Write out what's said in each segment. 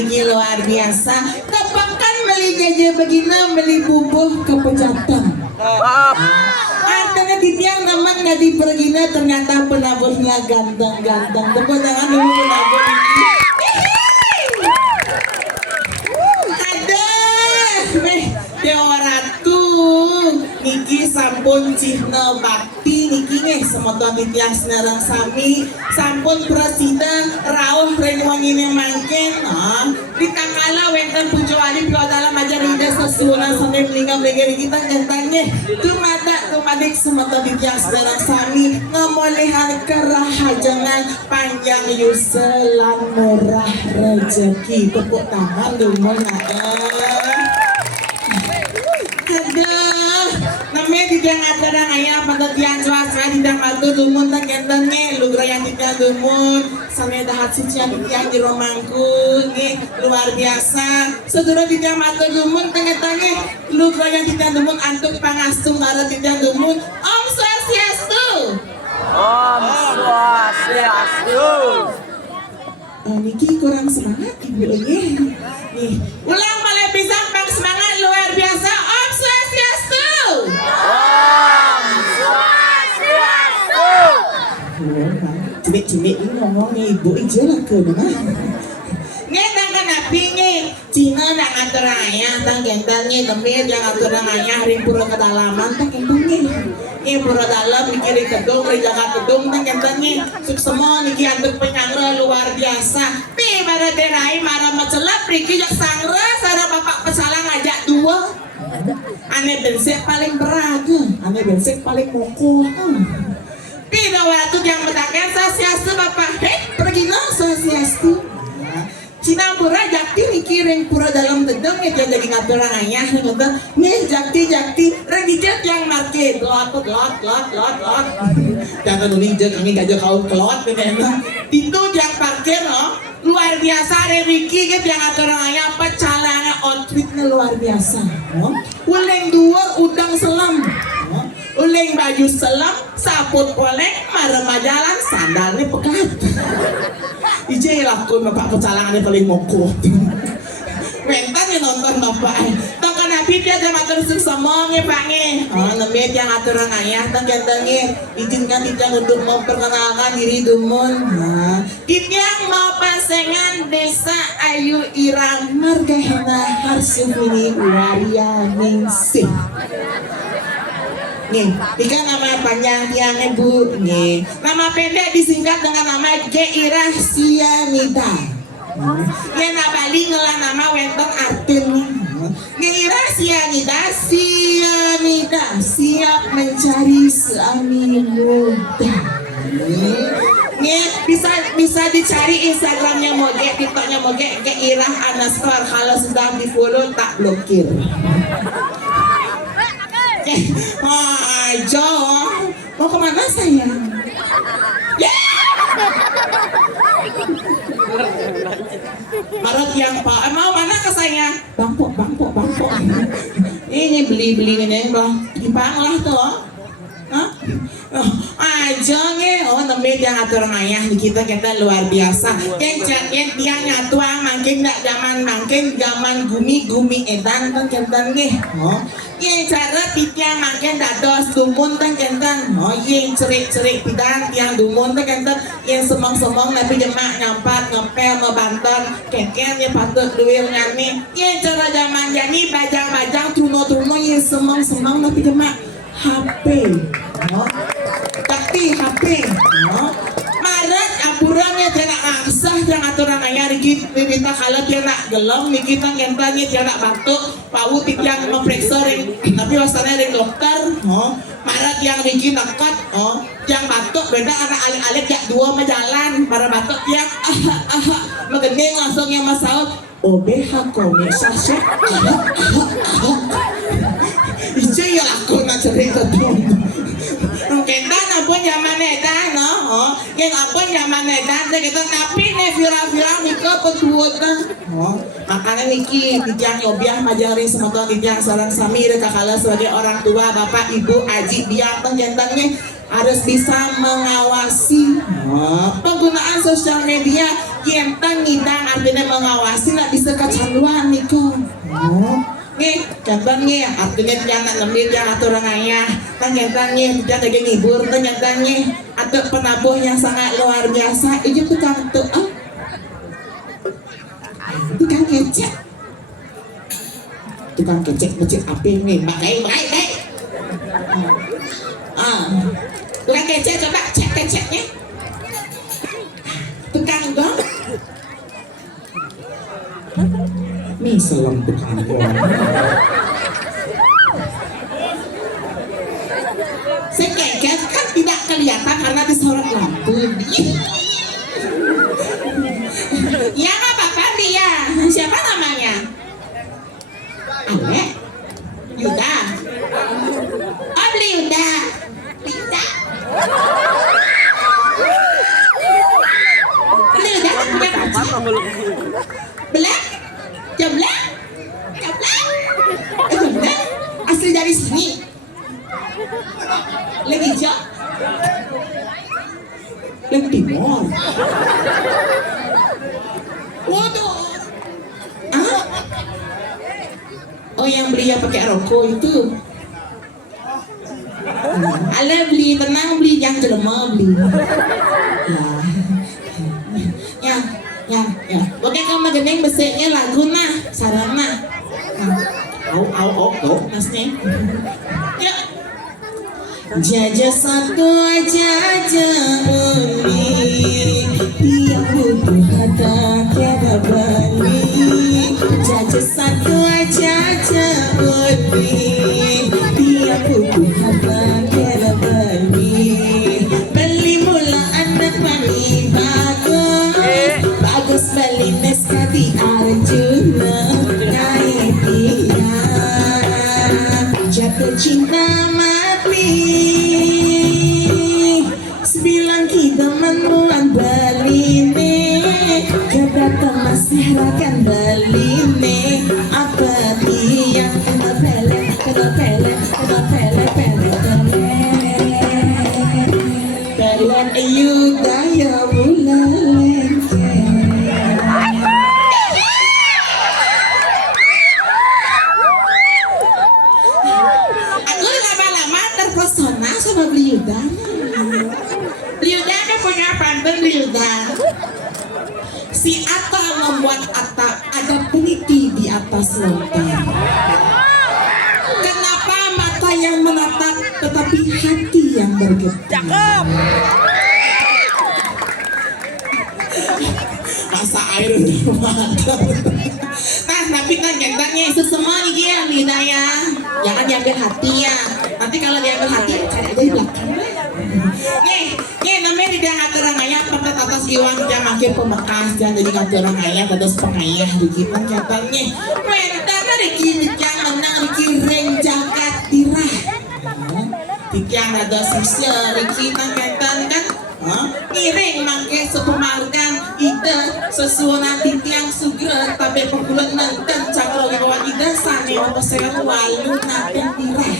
Ini luar biasa. Tepakan beli jaja begina, beli bubuh kepecatan. Artinya di tiang nama nggak dipergina, ternyata penaburnya ganteng-ganteng. Tepuk tangan dulu penabur ini. Ada, Dewa Ratu, niki sampun cihna bakti niki nih semoga ditias narang sami sampun presida rawuh renuangine mangken ditakala wenten pujo ali pio dalam ajar ida sesuna sampai meninggal begini kita gantangnya tumadik semoga ditias narang sami ngamolehan kerahajangan panjang yuselan murah rezeki. Tepuk tangan dulu namanya tidak ada ayah pada tiang cuaca tidak matu dumun tak kentengnya lugra yang tidak dumun sampai dahat suci yang tiang di romangku nih luar biasa saudara tidak matu dumun tengah-tengah lugra yang tidak dumun antuk pangastung ada tidak dumun Om Swastiastu. Om Swastiastu. Niki kurang semangat ibu ini nih ulang malah bisa bang semangat luar biasa Om Swastiastu. Om Swastiastu. Cimik-cimik ini ngomongnya ibu aja lah ke mana ngetang kan api nih Cina nak ngatur ayah tang gentangnya temir yang ngatur ayah ring pura kedalaman tang gentangnya ini pura dalam mikiri kedung rejaga kedung tang gentangnya suk semua niki antuk penyangre luar biasa pi pada derai marah macelap riki jak sangre sada bapak pesalang ngajak dua aneh bensek paling beragam aneh bensek paling mokok Pida waktu yang mendakkan Swastiastu bapak pergi no Swastiastu Cina pura jakti mikirin pura dalam dedeng ya dia jadi ngatur ayah nih jakti regijet yang market lot jangan nuling jet kami gajah kau kelot itu yang parkir no luar biasa ada Ricky gitu yang ngatur ayah pecalanya outfitnya luar biasa uleng dua udang selam uleng baju selam saput poleng marah majalan sandalnya pekat ije lakon bapak pecalangannya paling mokok mentan yang nonton bapak tong kanapi dia ada makan semongnya pange namanya dia ngatur ayah tong gantengnya izinkan tidak untuk memperkenalkan diri dumun yang mau pasangan desa Ayu Irang Margahena Harsufini Waria Ningsih nih, ikan nama panjang tiangnya bu, nih, nama pendek disingkat dengan nama Geirah Sianida. Yang nabali ngelah nama wentong artin. Geirah Sianida, siap mencari suami muda. Nih, bisa dicari Instagramnya Moge, TikToknya Moge, Geirah _ kalau sudah di follow tak blokir. Jo, mau kemana sayang? Marot yang mau mana ke saya? Bangpok. Ini beli ini bang. Ipang lah tuh. Hah? Aja nih, namanya dia ngatur ayah di kita luar biasa. Yang dia ngatua makin nggak zaman gumi edan kan kentan nih. Yang cara pikir makin dados dumun kan kentan. Yang cerik pidan yang dumun kan kentan. Yang semong tapi jemak nyampat ngepel ngebanter kengkeng yang patut duil ngani. Yang cara zaman jadi bajang tuno yang semong tapi jemak HP, tapi HP, maret apurannya dia nak aksah yang aturan ayah dikit kita kalau dia nak gelom kita ngentanya dia nak batuk pau yang memeriksa tapi wasannya dari dokter, maret yang dikit nekat, yang batuk beda anak alik ya dua majalan para batuk yang mengening langsung yang masalah OBH komisasi. Itu ya aku nak cerita tuh. Kita napun zaman edan, yang apa zaman edan, kita tapi nih viral nikah petuakan. Makanya niki dijang obiah majari semoga dijang sarang sami kakala sebagai orang tua, bapak, ibu, aji, biang tenjentangnya harus bisa mengawasi penggunaan sosial media. Yang ngidang artinya mengawasi nggak bisa kecanduan nikah. Nih, contohnya artinya jangan lembir yang aturan ayah, kan contohnya jangan lagi ngibur, kan contohnya atau penabuh yang sangat luar biasa, itu tukang ngecek api nih, baik. Tukang ngecek coba cek keceknya, tukang gong. Nih selam tukang gong. Sekeket kan tidak kelihatan karena disorot lampu. Ya nggak apa-apa dia. Siapa namanya? Ale? Yuda. Oh beli Yuda. Yuda. Beli Yuda punya kucing. Belak? Jablak? Asli dari sini. Lagi jauh. Lagi timur. Waduh. Oh yang beli yang pakai rokok itu. Ala beli tenang beli yang jelema beli. Ya. Oke kamu geneng beseknya lagu nah, sarana. Au, nasnya. Ya. Jaja satu aja beli, dia butuh harta tiada beli. Jaja satu aja beli, dia butuh harta tiada beli. Beli mula anak mani bagus beli meska di Arjuna naik dia jatuh cinta mati. Sebilang kita menuan beline, kedatang masyarakat beline. Apa dia kena pele. Pelan ayu daya bulan. Aku lama-lama terpesona sama beli Yuda. Yuda kan punya pantun Yuda. Si Atta membuat atap, ada peniti di atas lontar. Kenapa mata yang menatap tetapi hati yang bergetar? Masa air udah mata. Nah, tapi kan gentanya itu semua nih dia lidahnya. Jangan diambil hati ya. Nanti kalau diambil hati, cari aja di belakang. Nih namanya dia ngatur ayah pada atas iwan dia makin pembekas dan jadi ngatur ayah terus pengayah di kita katanya. Mentar ada gini jangan menang kiring jagat tirah. Tiang ada sosial di kita kan. Kiring mangke sepemargan ide sesuatu nanti tiang suka Ade pagkulat nantan cakro gawa ida sami pasayang walu nantan dirah.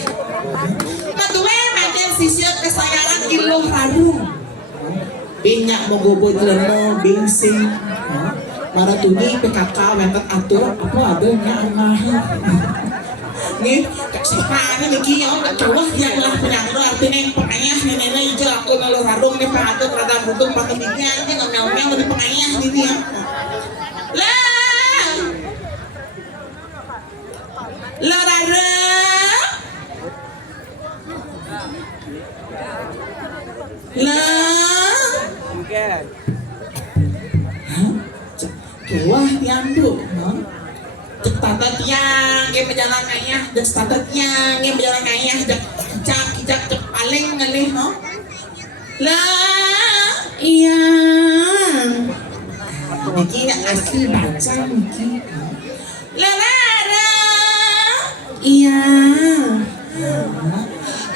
Maduwe maden sisir kesayaran iloh harung. Binyak mo gubod leno bingsing. Para tuni PKK wentet atur apa adanya amahan. Nih, siapa nih kiau kawah yang lah penyangro artinya yang pengayah nenek hijau aku nalo harung nih pengatur rada butuh pakai bikian nih ngomel-ngomel lebih pengayah ini ya. Lah rara lah wah diambil cek tata tiang yang berjalan kaya cek tata tiang yang berjalan kaya cek kijak cek paling ngalih no lah iya Niki asli baca Niki Lara iya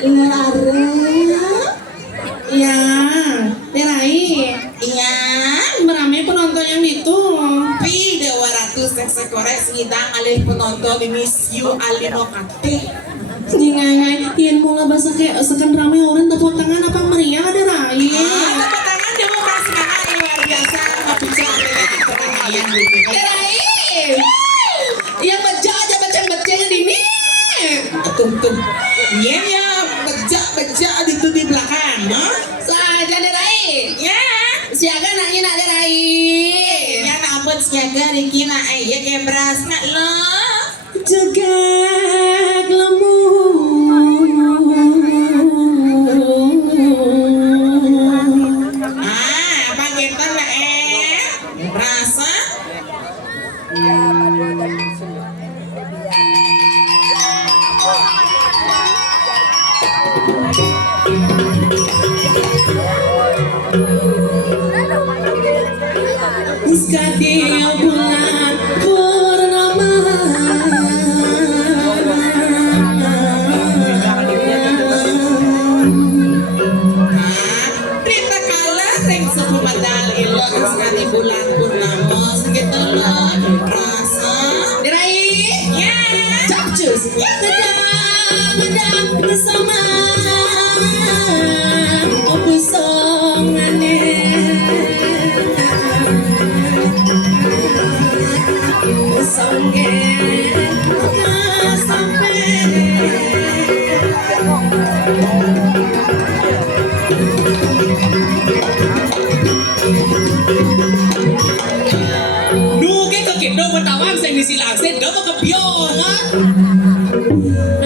Lara iya Terai iya beramai penonton yang itu pi 200 sekore sidang alih penonton di Miss You Alino Kate Ngingai, iyan mo nga ba sekan ramai orang tepuk tangan apa meriah ada Rai? Tepuk tangan demokrasi yang luar biasa bicara yang Rai, yang baca aja baca-bacanya di ini. Tuh, iya ya beja itu di belakang, no? Saja ada Rai. Ya, Siaga nanya nak ada Rai. ya napot siaga Rikina, ya kayak beras nak lo. Jaga lemu. Apa kita nak berasa? Sekadil bulan purnama Berita kala ring suku madal ilo sekali bulan purnama segitu lo berasa. Rai, Ya, capcus Sedang bersama Opusongane Songge sampai Nuke kekindo matawang sa nisilasin daw makabiyon ha.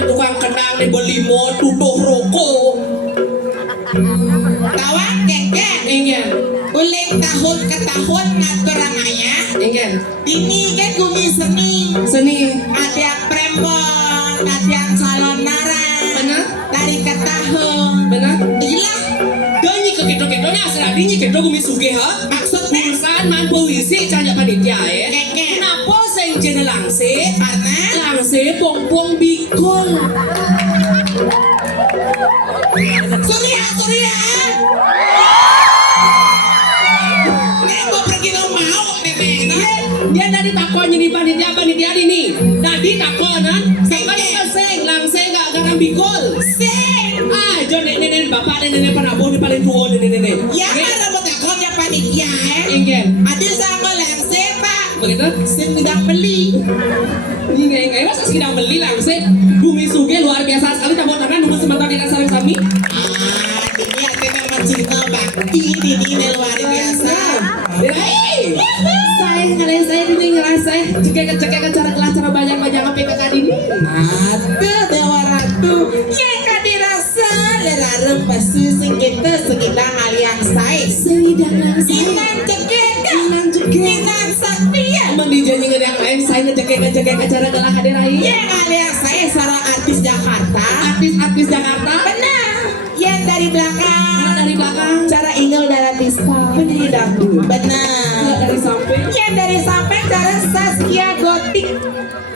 Tukang kenang ni balimo tutuh roko. tawag kekek. Ingin Uling tahun ke tahun ngaturang ayah. Ingin Dini kan gumi seni. Seni Ada yang prembon, ada yang calon narang. Benar? Dari ke tahun. Benar? Gila. Ganyi kekindo-kindo na asal adinyi kindo gumisuge ha. Maksudnya Urusan man polisi canya panitia Keke. Kenapa sa injena langse? karena Langse pong-pong bikol. Surya. Nek gua pergi lo mau nenek. Dia dari takonya di panitia ini. Tadi takonan sampai langse gak garang bikol. Sing. Ah, jo nenek bapak dan nenek Prabowo di paling tua nenek. Ya kan rambut takut ya panitia Ingin. Ada sama langse pak. Begitu? Sing tidak beli. Ingai masa sedang beli langsung bumi suge luar biasa sekali tabur tangan nunggu sebentar tidak saling sami. Ini artinya mencinta bakti ini luar biasa. Hei, saya ini ngerasain cekek cara banyak apa PKK ini. Ada Dewa Ratu yang kadirasa lerareng pasu sing kita segilang aliang sai. Sedang Inan cekek, inan sakti ya. Emang dijanjikan yang lain saya ngecekek acara galah hadir aing. Yang aliang saya seorang artis Jakarta. Artis Jakarta. Benar. Yang dari belakang. Dari belakang. Cara Inul Daratista. Penyanyi dangdut. Benar. Dari samping. Yang dari samping cara Saskia Gotik.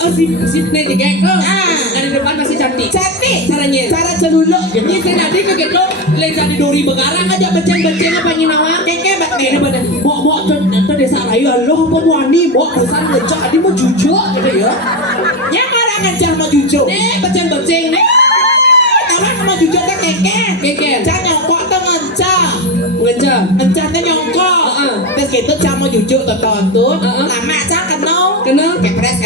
Asik Sydney di geng tuh. Ah. Dari depan masih cantik. Cantik. Caranya. Cara celuluk gitu. Ini saya tadi kaget lo, leza di dori begarang aja beceng-beceng apa nginawa. Kayaknya bat Ini badan, mau tuh desa layu, Allah apa wani, mau pesan lecak, adi mau jujur gitu ya. yang orang ngajak mau jujur. Nih beceng-beceng nih, Orang mau jujur kan keke. Keke. Cak nyongkok tuh ngencah. ngencah. Ngencahnya nyongkok. Heeh. Terus gitu cak mau jujur tonton. Heeh. Lama cak kenal. Kenal? Kepres.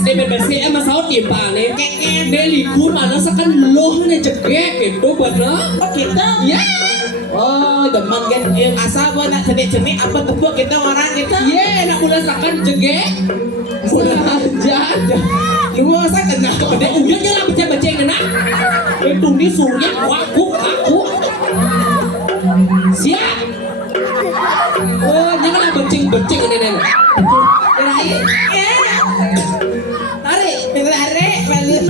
Dia bebersih emang saut di nih. Keke. Dia likur mana sekan loh nih jegek gitu bener. Oh gitu. Ya, Oh demen kan. Yang asal gua nak cenik-cenik apa tebuk gitu orang gitu. ye, nak mulai sekan jegek. Mulai aja. Lu saya kenal. Dia udah jalan beceng-beceng nah. Itu nih surya aku. Siap. Oh, janganlah beceng-beceng nenek. Tarik. Tarik. Tarik. Balik.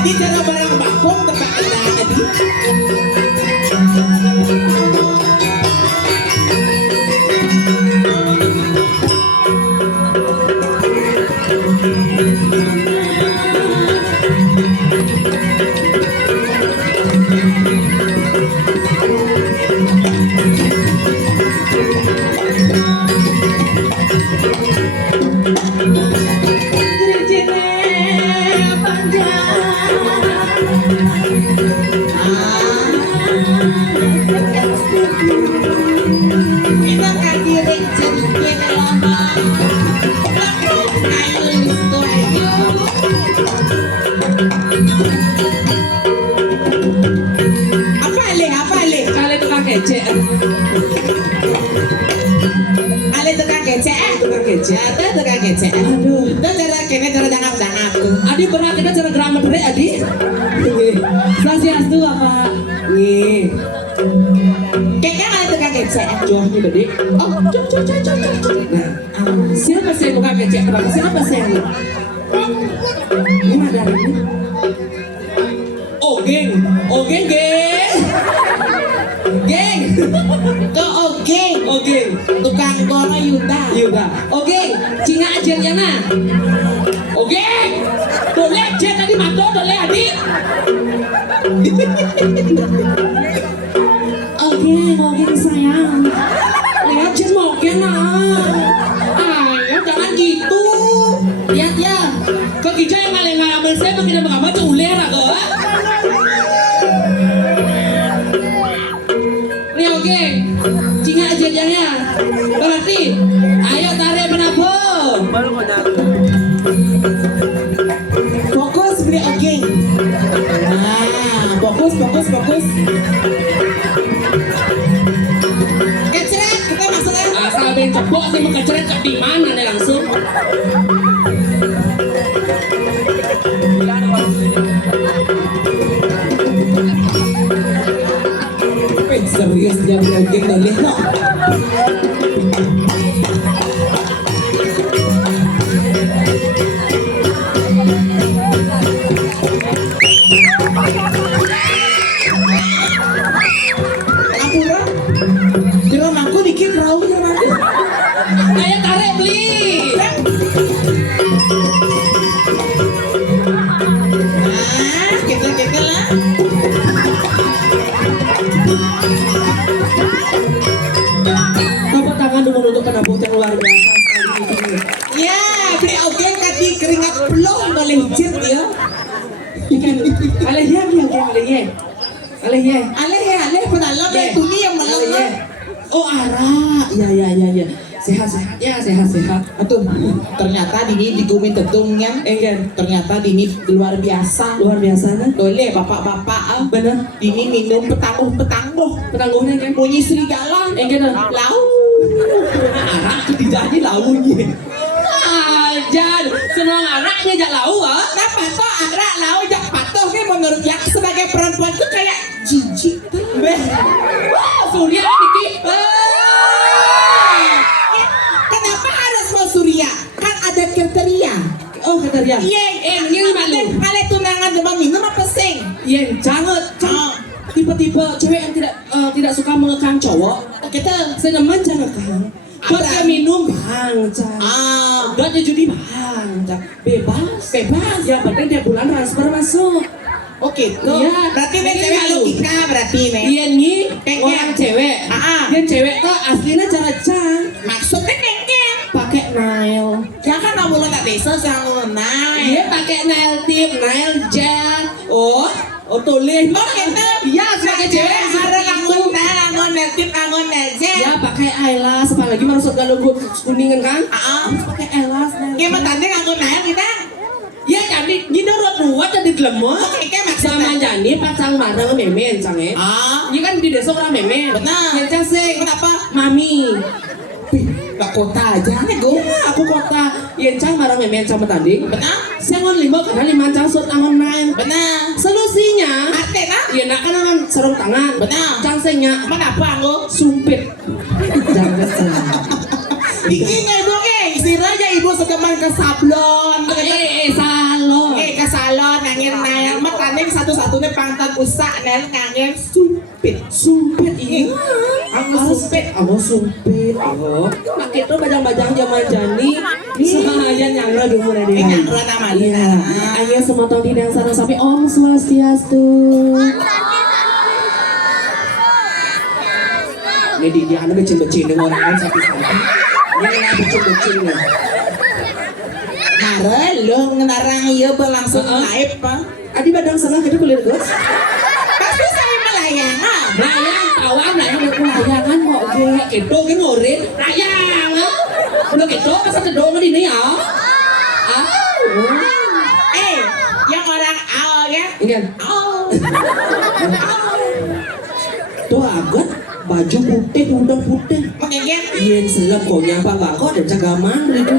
Adi cara barang bakong tempat ada Adi. Kita kasih rencen kita lama. Apa ale? Kalian tukang kecek. Ale tukang kecek. Tukang kecek. Ada tukang kecek. Aduh, itu cara kene cara dangap tuh. Adi pernah kita cara grammar dari Adi. Swastiastu Bapak. Nih, Kayaknya ale tukang kecek. jual nih tadi. Oh, cok. Nah, siapa sih yang tukang kecek? Kenapa siapa sih yang? Ini ada ini. Oh geng. Geng. Ke ogeng. Oke. Tukang gora Yuda. Yuda. Oke, Cina aja ya na. Oke. Boleh aja tadi mato boleh adik. Oke sayang. Lihat Cin mogen nah. Ayo jangan gitu. Lihat ya. Kok kita yang ngalamin saya begini mengamat uler agak. Nih oke. Cina aja ya. Berarti ayo tarik menabung. Baru kau nyatu. Fokus beli ogeng. Nah, fokus. Kecret, kita masuk ya. Asal ben cepok sih mengeceret ke di mana nih langsung. Serius dia beli ogeng dan lihat no. Ampura, di rumahku dikit rawu di rumahku. Ayo tarik beli. legit ya. Aleh ya, aleh ya. Aleh penalam itu nih yang malam. Oh Ara, ya. Sehat ya, sehat. Atuh, ternyata dini digumi tetungnya. Enggak, Ternyata dini luar biasa. luar biasa kan? Boleh bapak-bapak Bener. dini minum petangguh Penangguhnya kan? bunyi serigala Enggak dah. lau. Arak ketidaknya launya. Ajar, senang araknya jak lau ah. Nah patok arak lau jak patoh nih menurut yang sebagai perempuan tuh kayak jijik tuh. Wah, Surya Niki. Kenapa harus mau Surya? Kan ada kriteria. Oh, kata dia. Iya, Ini malu. Kalian tunangan demam minum apa sing? Yang jangan Ah. tipe-tipe cewek yang tidak suka mengekang cowok. Kita Seneman jangan kekang. Buat dia minum bang, buat dia judi bang, bebas. Ya penting dia bulan transfer masuk. Oke tuh. Iya. Berarti nih Ini cewek malu. logika berarti nih. Dia nih Kengkeng. orang cewek. Ah. Dia cewek tuh aslinya cara cang Maksudnya kengkeng. pakai nail. Jangan nggak boleh tak desa sama Dia naik. pakai nail tip, nail gel. Oh tulis. Oh gitu. Iya sebagai cewek Ada seperti itu. angon netip, angon nejen. Ya pakai eyelash, apalagi merosot galunggu kuningan kan? Pakai eyelash. Gimana tadi angon naik kita? Ya jadi gini ruat jadi lemah. Oke, Sama maksudnya. jadi pasang bareng memen cange. Ah. Ini kan di desa orang memen. Benar. Yang cang sing. Kenapa? Mami. Gak kota aja nih gue. Aku kota yang cang bareng memen sama tanding. Benar? Sengon lima karena lima cang sut angon nain. Benar. Solusinya. Artinya? Ya nak kan angon sarung tangan. Benar. Cang singnya Mana apa anggo? sumpit. Jangan salah. Iki ibu istilahnya ibu segeman ke sablon. Salon. Ke salon nangin nail. Makanya satu-satunya pangkat usak nail nangin sumpit. Sumpit iya. Anggo sumpit. Aku sumpit. Oh. Nak itu bajang-bajang zaman jani. Sahaya nyangga di mulai di. Nyangga namanya. Iya. Ayo semua tahun di yang sarang sapi Om Swastiastu. Ini dia anu becin-becin dengan orang lain sapi-sapi. Ini yang becin-becin nih. Nara lo ngenarang iya berlangsung live pak. Adi badang sana kita kulit guys. Pasti saya melayangan. Layang tawang layang layangan kok gue itu kan ngorin layang. Udah gitu pas ada dong ini ya. Yang orang awal ya. Ingat. Tuh agak baju putih udang putih. Mengingat Yen selap konya apa kok ada cagaman gitu.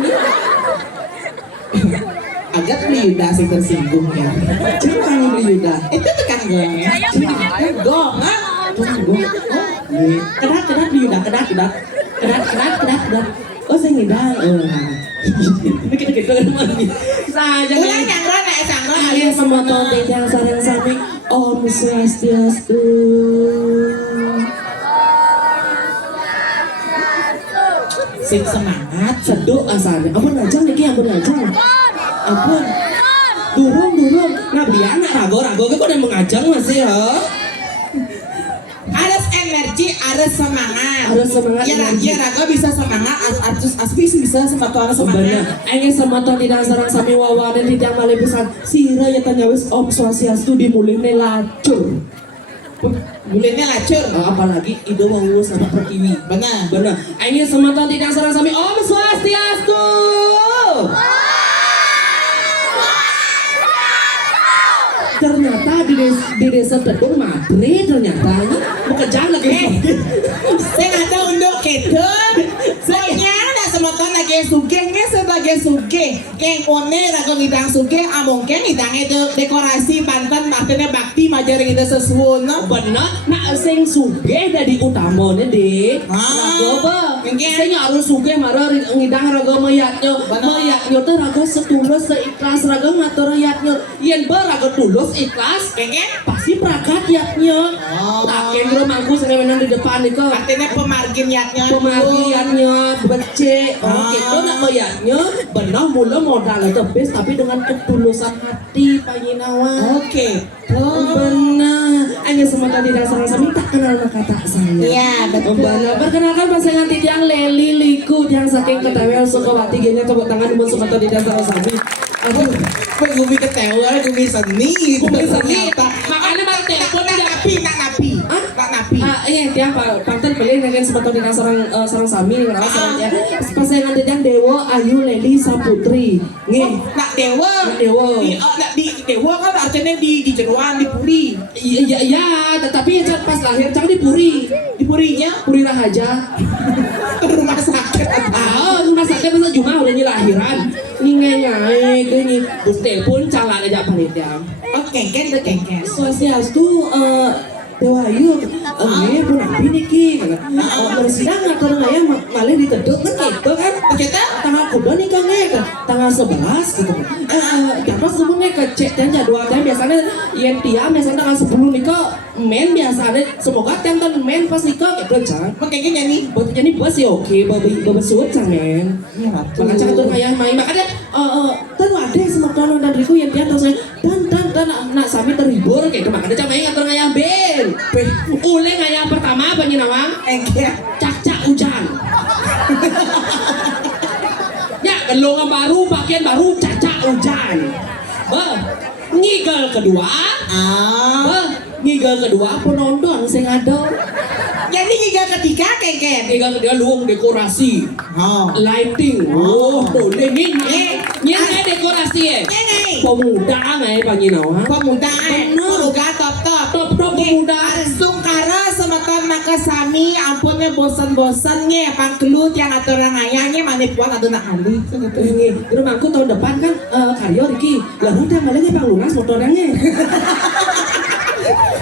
agak Yuda sih tersinggung ya. Jangan Yuda. Itu tekan gong. Gong, ah. Kedat Yuda, kedat. Oh saya ngidang. Gitu lagi. Saja Ulang yang mana ya sanggup. Ayo semua tonton yang sarang sami Om Swastiastu. Sing semangat. Seduh asalnya. Ampun ngajang nih, ampun ngajang. Ampun. Durung. Nah biar rago kok udah mengajang masih ya. Harus energi, harus semangat. Harus semangat, Ya energi. raga bisa semangat, artis asli bisa sempat Benar. semangat. Ini semata tidak sarang sami wawa dan tidak malih pesan. Sira ya tanya wis Om Swastiastu dimulihne lacur. Bulannya lacur. Apalagi ide wangu sama pertiwi. Benar. Benar. Ini semata tidak sarang sami Om Swastiastu. Ternyata di desa Tedung Madrid ternyata bekerja lagi. Saya nggak tahu untuk itu. Saya ada sematan lagi suge, nggak sebagai suge. Yang one ragu ngidang suge, mungkin ngidang itu dekorasi Banten, artinya bakti majar gitu sesuatu. Benar, nak sing sugih dari utamanya deh. Ah, Rago ba? mungkin. Sing harus sugih marah ngidang rago mayatnya. Benar. Mayatnya tuh rago setulus seikhlas rago ngatur mayatnya. Yen ba rago tulus ikhlas, Pengen? pasti prakatyatnya. Oh. Tak kira mangku seneng di depan itu. Artinya pemargin niatnya. Pemargiannya becek, Ah. itu nak mayatnya benar mula modal tebis tapi dengan ketulusan hati Panyinawan. Oke. Benar, hanya semata tidak sarang sami tak kenal kata saya. Iya, betul. Benar, perkenalkan pasangan yang Leli Liku yang saking ketewel Sukawati genya tepuk tangan buat semata tidak sarang sami. Aduh, Gumi ketawa, gumi seni. Gumi seni. Ternyata. Makanya mah telepon Nak dia. napi, nak napi. Hah? Nak napi. Iya dia panten beli dengan sebetulnya dengan sarang sami dengan sarang ya. Pasangan dengan Dewa Ayu Leli Saputri. Nggih. Nak dewa. Nak dewa. Nak di dewa kan artinya di jeruan, di puri. Iya, tetapi pas lahir jangan di Puri. Di purinya Puri Rahaja. ke rumah sakit. Rumah sakit masa Jumat udah lahiran. Ngai gini. Terus telepon calon aja panitia. Oh, kengken tuh kengken. Swastiastu Dewa Ayu, pun abi niki, bersidang atau ngaya malah diteduk kan gitu kan? Kita Tanggal kuda nih kan tanggal 11 gitu. Dapat sebenarnya kecek dan jadwal dan biasanya yang tiang biasanya tanggal 10 nih kok men biasanya semoga tiang kan men pas nih kok gitu jangan. kengken nyanyi. Buat jadi bos ya oke, bebersuut jangan. Makanya tuh kayak main makanya kan wadah semua kalau dan riku yang tiang terus dan nak sami terhibur kayak itu makanya main ngatur ngayah ben. Ule ngayah pertama apa nyinawang? Kengken. Cak hujan. Ya, gelongan baru, pakaian baru, cacak hujan. Ngigel kedua, ngigel kedua penonton sing ada. Jadi giga ketiga kengken. Ngigel kedua luang dekorasi, lighting. Oh, boleh nih. Kayak dekorasi ya. Nyanyi. Pemuda nggak panginawa? Pemuda, pemuda top. Pemuda. Sungkara semeton maka sami ampunnya bosan-bosannya pangkelut yang atur orang ayahnya mana buat ada nak kali. Rumahku tahun depan kan karyo Riki. Lah udah malah nih panglunas motornya.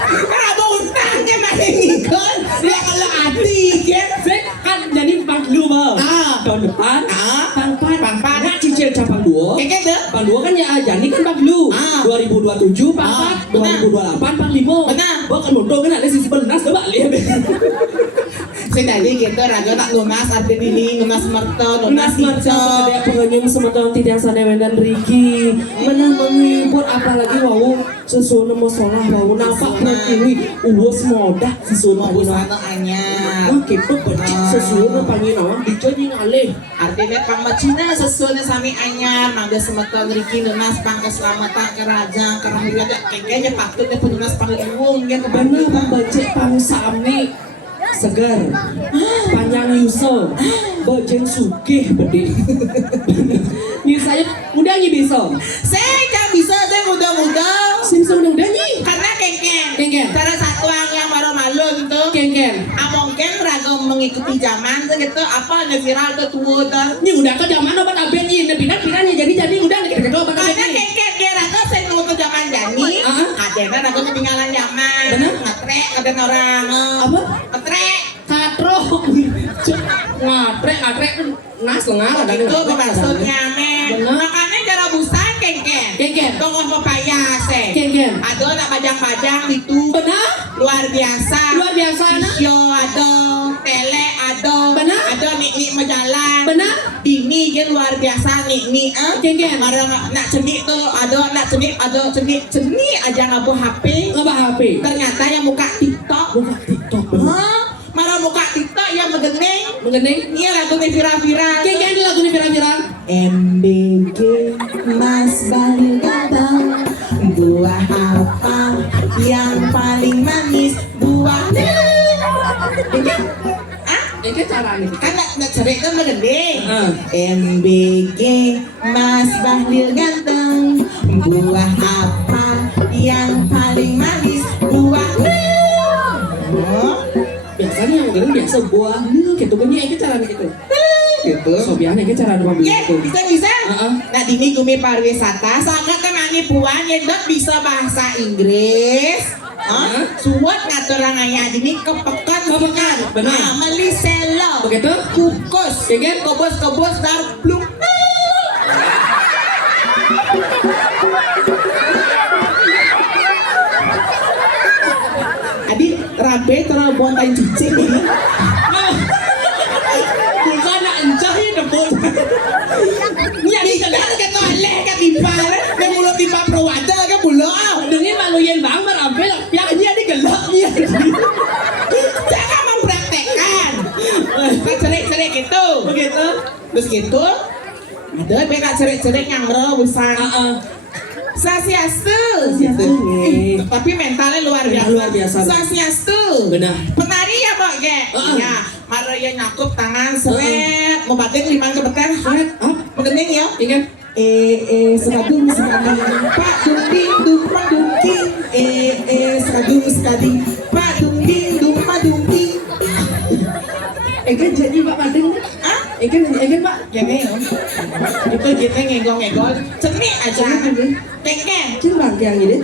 Kenapa utangnya mana ngikon? Dia kalau hati Kan jadi pangkelu bang. Tahun depan. Pangpat. Nggak cicil capang dua. Kengken tuh. Pang dua kan ya jadi kan pangkelu. 2027 pangpat. Benar. 2028 pang limo. Benar. Kan motor kan ada sisi belas coba lihat. Sedari gitu raga nak lunas arti ini lunas merto lunas Lunas hijau. marca ada pengenyum semeton tidak sanewen dan Riki. Menang menghibur apalagi wau susun musola wau nampak pertiwi uus modah susun Mau panginawan. busana anyar. Wah kipu becik susun panginawan dijoji ngalih. Artinya pang Cina sesuai sami anyar mangga semeton Riki lunas pang keselamatan kerajaan kerahirian kayaknya patutnya pelunas pang iwung ya Bener kebanyakan. pembacik pangsami segar panjang yuso bojeng sugih bedi. Ini saya udah bisa. Saya jangan bisa saya muda-muda. Simsung udah nyi. Karena kengken. Kengken. Cara satu yang baru malu gitu. Ken. Mungkin ragam mengikuti zaman gitu apa ada viral tuh tua tuh. Ini udah ke zaman obat aben ini pindah-pindahnya jadi udah kita obat aben Karena ini. kengken dia ragam saya nunggu zaman jani. Kadang ragam ketinggalan zaman. Bener. Ngetrek ada orang. Apa? Ngetrek. Katrok. Ngatrek nas lengar ada Itu maksudnya men. Bener. Makanya cara busan kengken. Kengken. Tokoh pepaya sih. Ken. Ada nak pajang-pajang itu. Benar? Luar biasa. Luar biasa nah. Yo ada, tele ada, Benar? ada nik majalah. Benar? Dini dia luar biasa nik Kengken. Orang nak cenik tuh ada, nak cenik ada cenik aja ngabu HP. Ngapa HP? Ternyata yang muka TikTok. Buka TikTok. Hah? Marah muka TikTok yang mengeneng. Mengenai Iya lagu nih viral-viral. Ken di lagu ini viral. MBG Mas Balil ganteng. Buah apa yang paling manis? Buah Ini cara nih. kan nak cerik kan mengendeng. Ah. MBG Mas Bahlil ganteng. Buah apa yang paling manis? Buah Biasanya yang gini biasa buah gitu kan ya cara gitu. gitu. Sobiannya ini cara dua Ya, gitu. bisa. Heeh. Nah, dini gumi pariwisata sangat temani puan yang dok bisa bahasa Inggris. Suwat ngatur ngaya dini kepekan. Benar. Nah, meliselo. Begitu? Kukus. Ya kan? Kobos dar pluk. Adi rabe terlalu bontai cicing ini. Bukan nak encahin debut. Ya di kan oleh kan tiba. Kan mulut tiba perwada kan mulut. Dengan malu yang bang merampel, yang dia di gelap dia. Jangan mempraktekkan. Kan cerik gitu. Begitu. Terus gitu. Ada beda cerik-cerik yang besar. Sasiastu. nih. Tapi mentalnya luar biasa. Luar biasa. Sasiastu. Benar. Penari ya Pak Ge? Iya. Maroya nyakup tangan seret. Mau batik limang kebeter. Seret. Mengening ya. Ingat. Sekadung sekadung. Pak dungding dung pak dungking. Sekadung sekading. Pak dungding dung pak dungking. Kan jadi Pak Pading. Kan Pak. Gini ya. Itu kita ngegol-ngegol. Cekni aja. Kengken. Cing bang yang ini.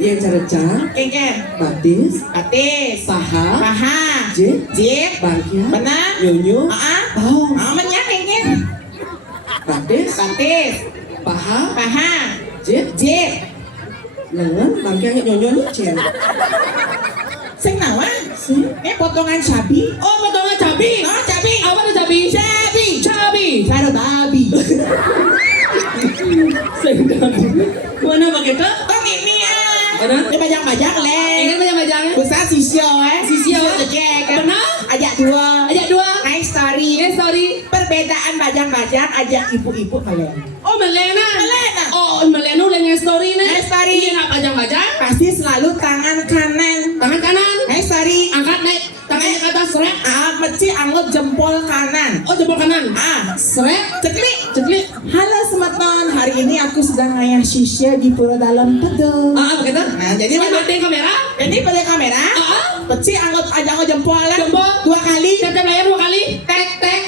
Yang carecang. Kengken. Batis. Atis. Paha. Paha. Jip. Jip. Bangkia. Benar. Nyonyo. Oh. Menyak kengken. Batis. Batis. Paha. Paha. Jip. Jip. Lengan. Bangkia nyonyo nih cen. Sing nawa. Ini potongan cabi. Oh potongan cabi. Oh cabi. Apa tuh cabi? Cabi. Cabi. Cara babi. Sedap. Mana begitu? Tong ini Mana? Ini bajang-bajang le. Ingat banyak-banyaknya. Besar sisyo Sisyo. Cekek. Benar? Ajak dua. Ajak dua. Nice story. Sorry. Perbedaan bajang-bajang ajak ibu-ibu kalian. Oh Melena. Melena. Oh Melena udah nge-story nih. Nge-story. Iya nggak panjang-panjang. Pasti selalu tangan kanan. Tangan kanan. Nice story. Angkat naik. Tangannya ke atas. Seret. Mesti anggut jempol kanan. Oh jempol kanan. Seret. Ceklik. Ceklik. Halo Semeton, hari ini aku sedang ngayah sisya di Pura Dalam Pedul. Begitu. Nah, jadi pada kamera. Jadi pada kamera, peci anggut jempol lah. Jempol. 2 kali. Tetap layar 2 kali. Tek tek.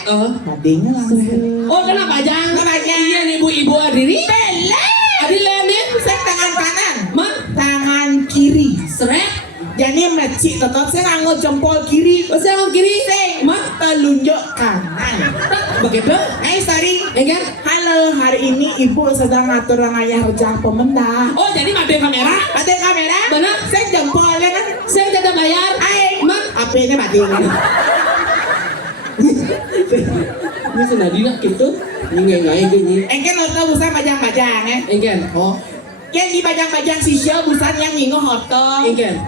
Tadinya langsung. Oh kenapa Jang? Kenapa, Jang? Iya nih ibu-ibu adiri. Bela. Adiri nih. Saya tangan kanan. Mak. Tangan kiri. Seret. Jadi meci tetap saya anggut jempol kiri. Saya angkat kiri. Mak. Telunjuk kanan. Begitu. Sorry. Enggak. Halo, hari ini ibu sedang ngatur ngayah rejang pemendah. Oh jadi mati kamera. Mati kamera? Benar. Saya jempolnya kan. Saya tidak bayar. Mak. Apa ini mati? Ini senadi nak gitu. Ini nggak gini. Engken hoto busan bajang-bajang Enggak. Oh. Yang di bajang-bajang sisya busan yang ngingo hoto. Engken.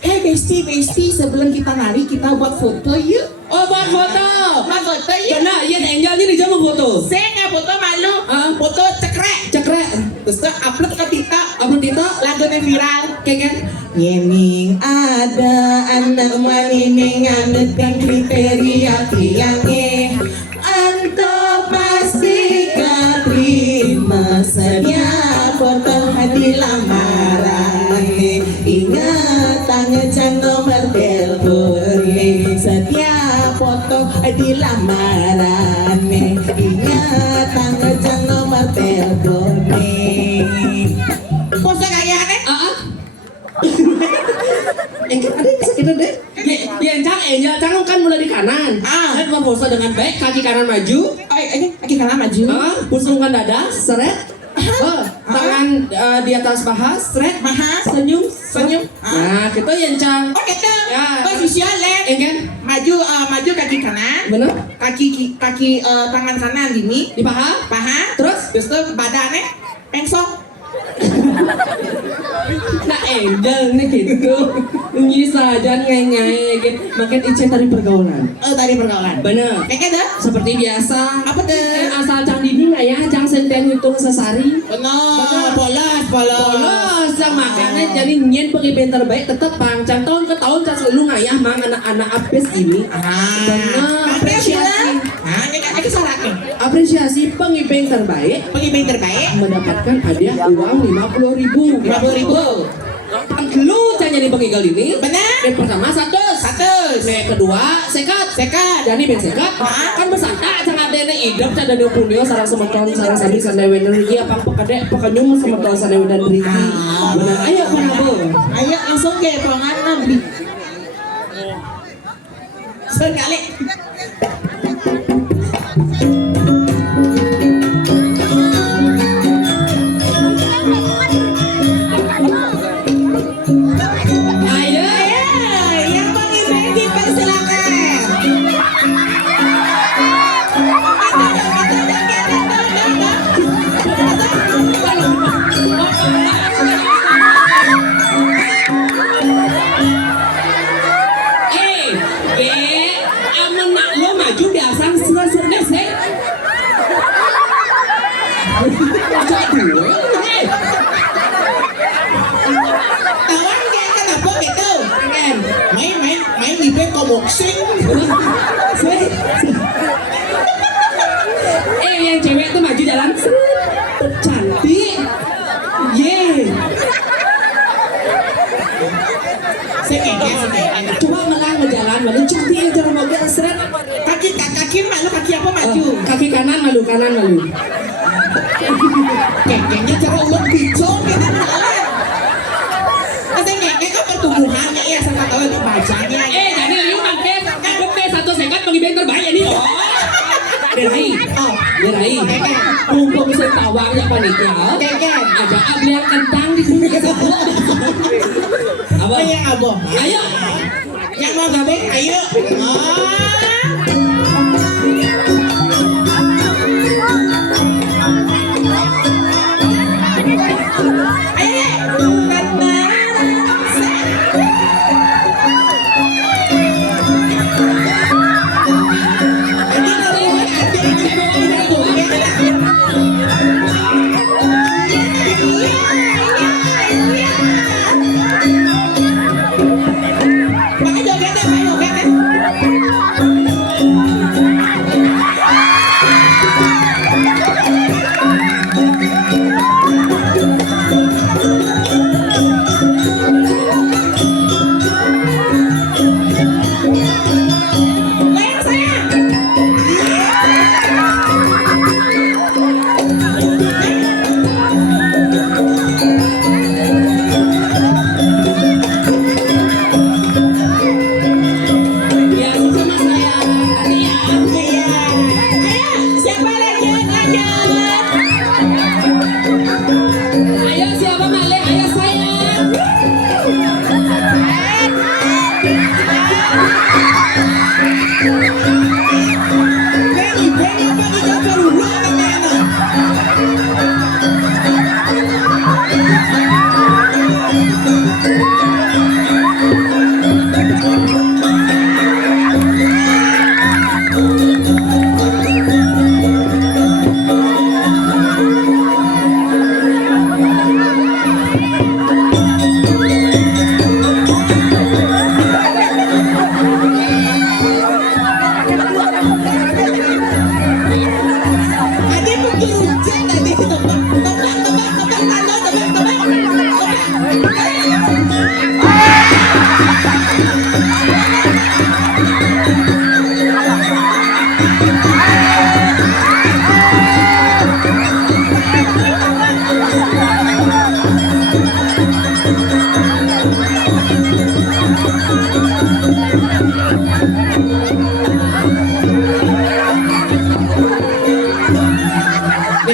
Hey Besti, sebelum kita nari kita buat foto yuk. Oh buat foto. Buat foto yuk. Karena iya Angel ini dia mau foto. Saya nggak foto malu. Foto cekrek. Cekrek. Terus tuh upload ke TikTok. Upload TikTok. Lagunya viral. Keken. Yening ada anak manining anut yang kriteria tiangnya. Anto pasti keterima sedia foto hadi lamaran. Ingat tangan nomor telepon sedia foto hadi lamaran. Ingat tangan nomor telepon. Pose kayak Engkel ada bisa kita deh. Ya Angel kan mulai di kanan. Kan berpose dengan baik, kaki kanan maju. ini kaki kanan maju. Pusungkan dada, seret. Tangan di atas paha, seret. Senyum. Nah, kita Yencang. Oh gitu. Ya. Oh visual left. Engkel. Maju kaki kanan. Bener. Kaki tangan kanan gini. Di paha. Terus tuh badannya pengsok. Nah Angel nih gitu. Ini saja ngai gitu. Makin icen dari pergaulan. Tadi pergaulan. Bener. Kayak dah. Seperti biasa. Apa deh? Asal cang dini nggak ya, cang senten hitung sesari. Benar. Polos. Polos, yang makanya jadi nyen pengiben terbaik tetap pangcang tahun ke tahun cang selalu ngayah mang anak-anak apes ini. Benar. Apresiasi. Aku salahkan. Apresiasi pengiben terbaik. Pengiben terbaik. Mendapatkan hadiah uang 50.000. 50.000. Lu canya di pengigal ini. Benar. Yang pertama 100. Yang kedua sekat. Jadi ben sekat. Kan bersanta jangan ada hidup can dan punio sarang semeton sarang sami sandewe energi apa pekade pekanyum semeton sandewe dan beriki. Benar. Ayo Prabu. Ayo langsung ke penganan beli. Sekali. Yang pengiben dipersilakan. Amun boxing. Yang cewek tuh maju jalan cantik. Segege. Coba malah ngejalan malu cantik yang jalan mobil seret. Kaki malu, kaki apa maju? Kaki kanan malu. Gegenya cara ulet bicong gitu malah. Kasi gege kan pertumbuhannya ya sama tahu itu bacanya. Jadi liu mangke gede satu sekat pengibeng terbaik ini loh. Derai. Mumpung saya tawangnya panitia. Gege. Ada abli yang kentang di sini. Apa? Yang abo. Ayo. Yang mau gabung, ayo.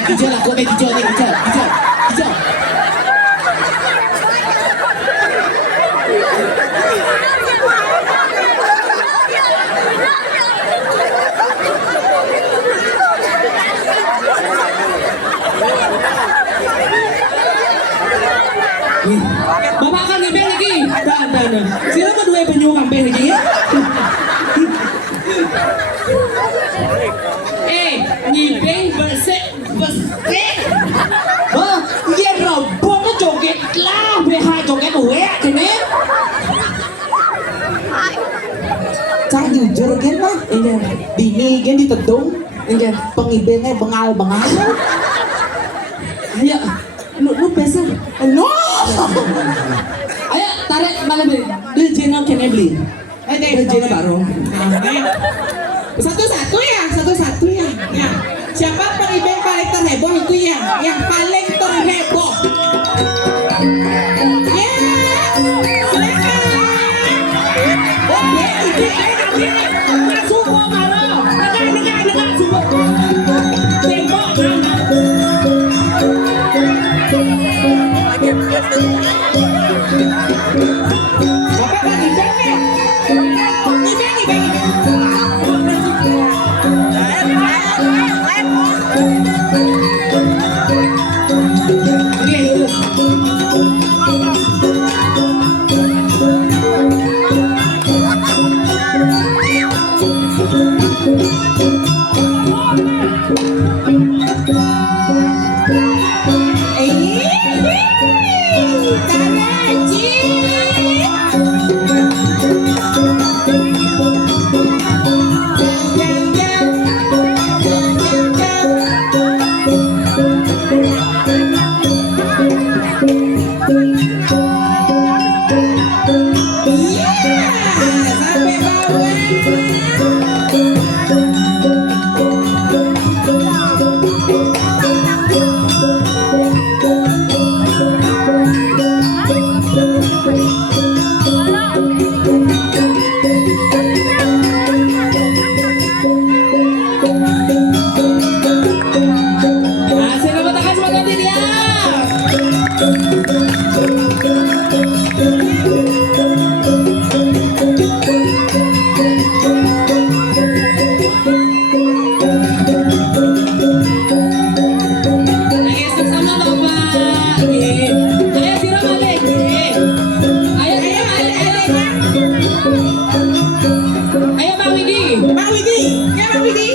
Hijau lah, gue hijau nih, hijau. Bapak akan ngibeng lagi. Dan. Sila mo dua penyu kampeng lagi ya. Ngibeng bersek. Oh, iya robot tuh joget lah, BH joget uwe, kene. Cang jujur gen mah. Iya. Bini gen ditedung. Iya. Pengibengnya bengal-bengal. Ayo, lu pesa. No. Ayo tarik mana beli? Beli channel kene beli. Beli channel baru. Satu-satu ya. Ya. Siapa pengibeng paling terheboh itu ya? Yang paling terheboh. Ya. Silakan. Sumpah marah. Dengar sumpah. Tembak Bapak pengibeng ya? Ibeng. Taraji. Ayo sama Bapak. Nggih. Ayo sira balik. Nggih. Ayo balik. Ayo Bang Widi. Bang Widi, ya Bang Widi.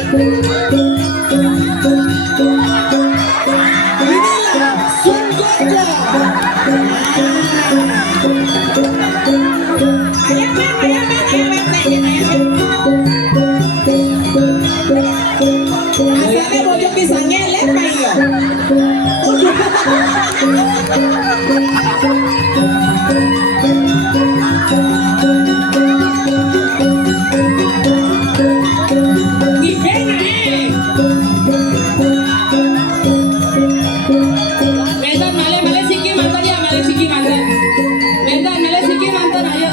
Inilah Sunggojo. Ayo Bang, ayo Bang, ayo Bang, ayo Bang. Asalnya bojok pisangnya lepai ya. Ibeng ae. Medan male siki mantan ya, male siki mantan. Medan male siki mantan ayo.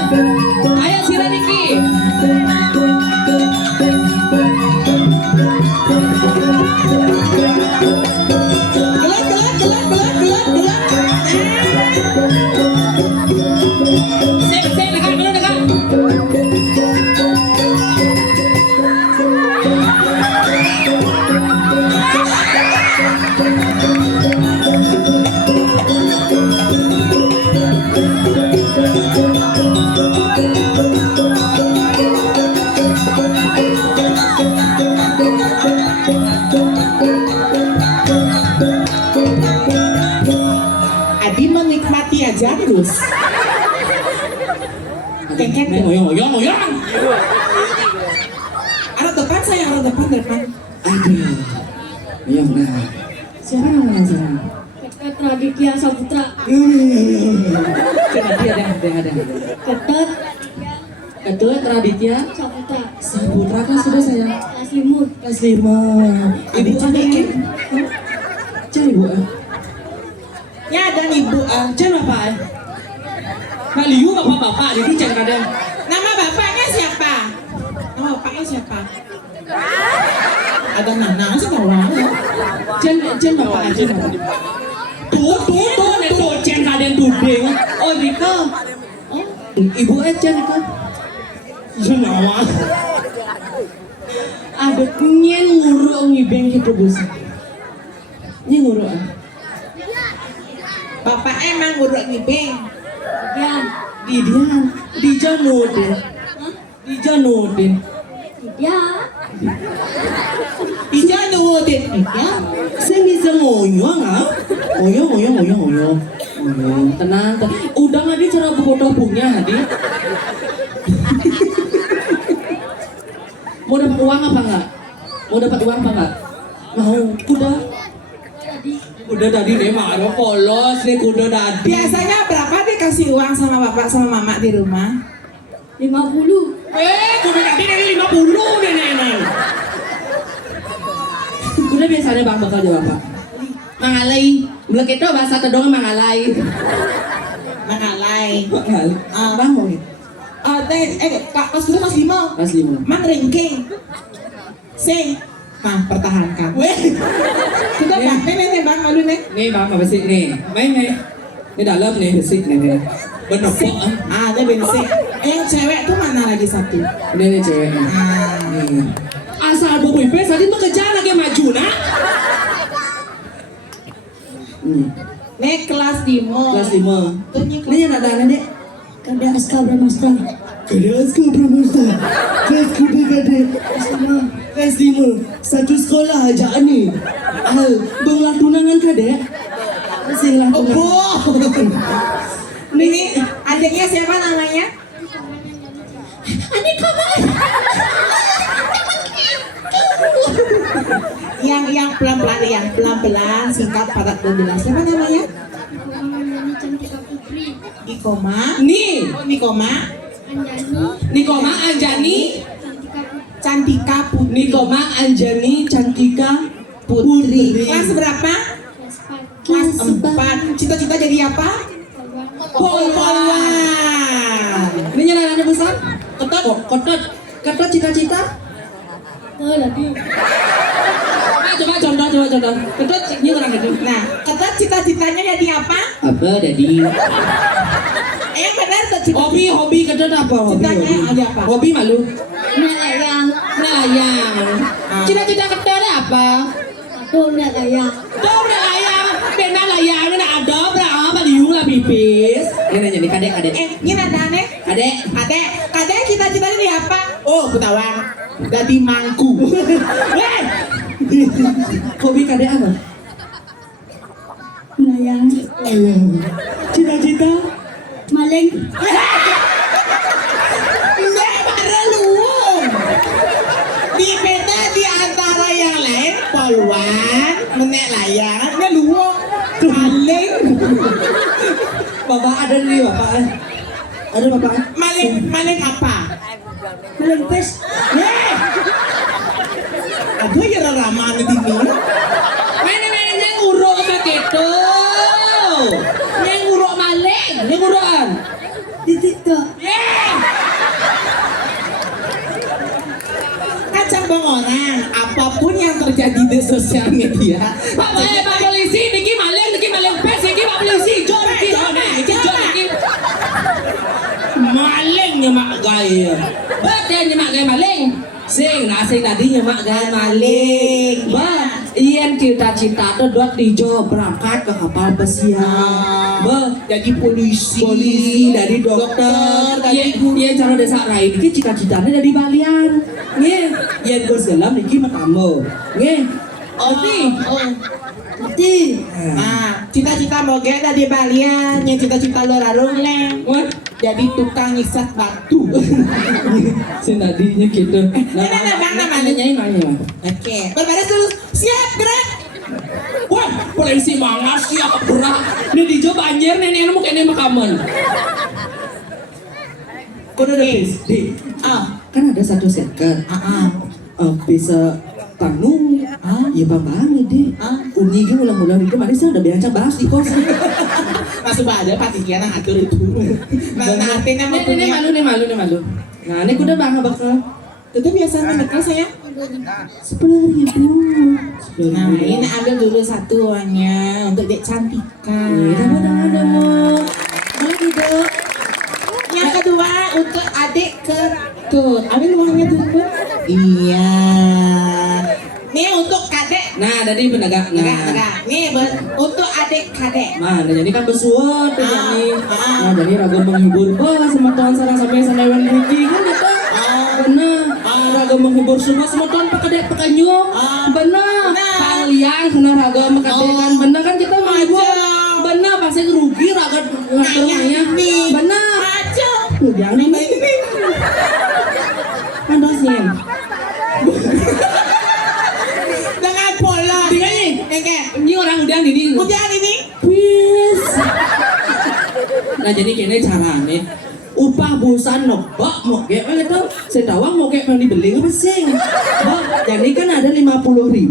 Ayo sira Niki. Gelap. Sik dekat dulu dekat. Adi menikmati aja terus. Kengket ya. Ngoyong. Arah depan saya, arah depan. Aduh. Iya nah. Siapa namanya sana? Ketet Raditya Saputra. Coba dia ada. Ketet Ketua Raditya Saputra. Saputra kan sudah saya. Kelas 5. Kelas 5. Ibu ada ini. Cari ibu. Ya dan ibu. Cari bapak. Maliu bapak jadi cari kadang. Nama bapaknya siapa? Ada Nana sekarang. Cen bapak aja. Tuh, cen kadang tuding. Oh Rika. Oh, ibu Cen Rika. Jenawa. Ada nyen nguru ngibeng gitu bos. Nyen nguru. Bapak emang nguruk ngibeng. Dian. Dijanudin. Dia. Bisa nurutin. Ya. Saya bisa ngoyong ah. Ngoyong. Tenang. Udah nggak di cara buku-bukunya Hadi? Mau dapat uang apa enggak? Mau. Udah tadi nih marah polos nih kuda tadi. Biasanya berapa dikasih uang sama bapak sama mama di rumah? 50. Kuda tadi dari 50 nih nenek. Kuda biasanya bang bakal jawab apa? Mangalai. Belum itu bahasa Tedong mangalai. Mengalai. Bang mau nih? Kelas 2 kelas 5. Kelas 5. Mang ranking. Sing. Nah, pertahankan. Sudah bang, nih bang, malu nih. Nih bang apa sih nih? Main nih. Ini dalam nih basic nih. Bener kok. Ada basic. Yang cewek tuh mana lagi satu? Ini nih ceweknya. Nih. Asal bobo ipes tadi tuh kejar lagi maju nak. Nih kelas 5. Kelas 5. Tuh Ini yang ada dek. Kada Aska Brahmastra. Kelas kuda gede. Kelas 5. Satu sekolah aja nih. Benglah tunangan kadek. Masih lah tunangan. Ini adiknya siapa namanya? Adik kamu. Yang pelan-pelan singkat padat dan jelas. Siapa namanya? Ini Cantika Putri. Nikoma. Nikoma Anjani. Cantika Putri. Nikoma Anjani Cantika Putri. Kelas berapa? Kelas 4. Kelas 4. Cita-cita jadi apa? Polwan. Ini nyala besar? Ketot cita-cita? Oh, lagi. Coba contoh coba contoh. Kedot ini orang kedot. Nah, Kedot cita-citanya jadi apa? Apa jadi? Benar tuh cita. Hobi kedot apa? Citanya ada apa? Hobi malu. Melayang. Melayang. Cita-cita kedot apa? Aku melayang. Tuh melayang. Benar layang, benar ada berapa liung lah pipis. Ini jadi kadek. Ini ada aneh. Kadek cita-citanya jadi apa? Oh, Butawang. Jadi mangku. Weh. Hobi kadek apa? Melayang. Cita-cita? Maling. Enggak, para luung. Di beda di antara yang lain, poluan, menek layang, dia luung. Maling. Bapak ada nih bapak. Ada bapak. Maling apa? Maling pes. Aduh ya ramah di sini. Mana yang uruk apa gitu? Yang uruk maling, yang urukan. Di TikTok. Kacang bang orang, apapun yang terjadi di sosial media. Pak polisi, niki maling pes, niki pak polisi, jom niki. Maling nyemak gaya. Betul nyemak gaya maling. Sing tadi nyemak gaya maling. Ba, iyan cita-cita tuh dot dijo berangkat ke kapal pesiar. Ba, Jadi polisi, dari dokter, iya cara desa lain, ini cita-citanya dari Balian. Nge, iyan gue selam niki matamu. Nge, Mati. cita-cita mau gak di Balian, yang cita-cita lo rarung leng. Wah, Jadi tukang ngisat batu. senadinya gitu. Bang, Nanya. Oke, berbaris dulu. Siap, gerak. Wah, polisi mangas siap berat. Ini dijo banjir nenek mau kene makaman. Kau udah bis? Di, kan ada satu second. Bisa tanung. Ya bang deh. Uni gue ulang-ulang itu mana sih udah biasa bahas di kos. Masuk ada patikian atur itu. Nah, artinya mau Ini malu. Nah, ini udah bang bakal. itu biasa menikah saya. 10.000. Nah, ini ambil dulu satu uangnya untuk dek cantikan. Ada mau. Lagi dok. Yang kedua untuk adik ke tuh, ambil uangnya dulu. Iya. Nih untuk kadek. Nah, tadi penegak. Negak. Nih untuk adik kadek. Nah, jadi kan bersuat jadi. Nah, jadi ragu menghibur. Wah, sama tuan sarang sampai sanawan rugi kan gitu. Benar. Ragu menghibur semua tuan pakadek pakanyong. Benar. Kalian kena ragu makadek kan. Benar kan kita menghibur. Benar pasti rugi ragu ngaturnya. Benar. Aja. Jangan ini. Pandasnya. Dengan pola. Ini orang udah ini. Udah ini. Please. Nah jadi kini caranya upah busan nebak mau kayak gitu sedawang mau kayak yang dibeli apa sih? Jadi kan ada 50.000.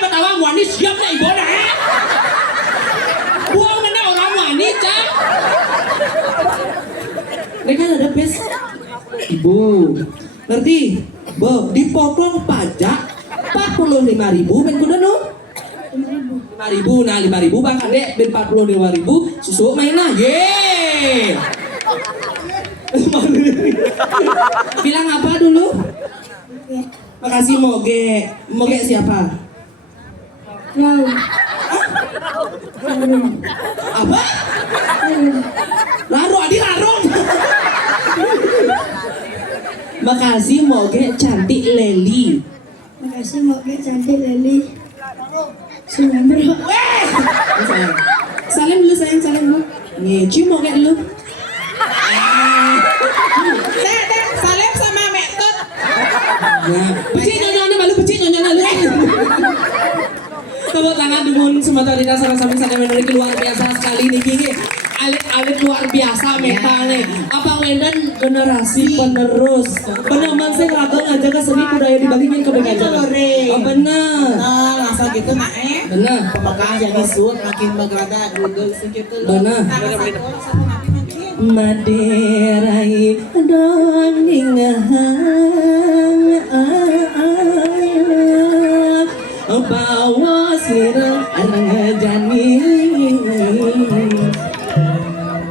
Betawang wanis siap nih ibu dah. Buang mana orang wanis cak? Ini kan ada pes. Ibu, ngerti? Bo, dipotong pajak 45.000 ben kuda no? 5.000, nah 5.000 bang kadek ben 45.000 susu main lah, yeay. Bilang apa dulu? Makasih Moge siapa? Rau. Apa? Laro adi larong. Makasih Moge cantik Leli. Makasih Moge cantik Leli. Sumber. Salam dulu sayang, salam dulu. Nih, cium Moge dulu. Salim sama Metot. Nah, pecik nyonya malu, pecik nyonya malu. Tepuk tangan dumun semata dina sama-sama sana menurut luar biasa sekali nih gini. Alit luar biasa meta nih. Apa wendan generasi penerus. Bener sih raga ngajaga seni budaya dibagiin ke bengaja. Oh bener. Langsung gitu nah Bener. Pemakaran jadi sud makin bergerada duduk segitu loh. Bener. Tambah satu nanti makin. Maderai dongeng bawa sira ngejani.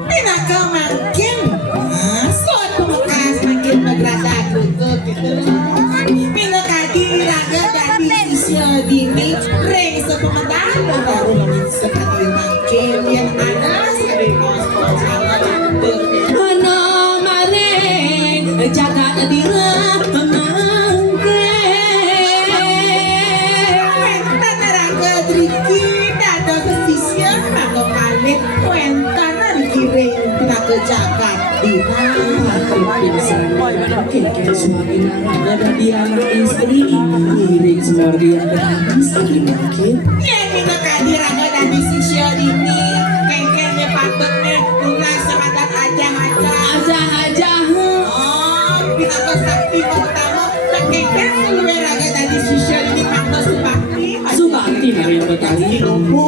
Pinaka makin suatu bekas makin berada gugup gitu. Pinaka diraga dari sisya dini ring sepemetan baru sekali makin yang ada sering kos-kosan Ana maring jagat dira mangke. Tataraga driki dado sisya mangko kalih kuenta dikiring pinaka jagat dina. Kekeh suami ada di anak istri iring semordi yang berhabis lagi makin. Yang minta kadiraga dari sisya ini kengkengnya patutnya tulang semangat aja oh pinaka sakti pertama kengkeng luwe raga dari sisya ini patut subakti Subakti mari yang betari.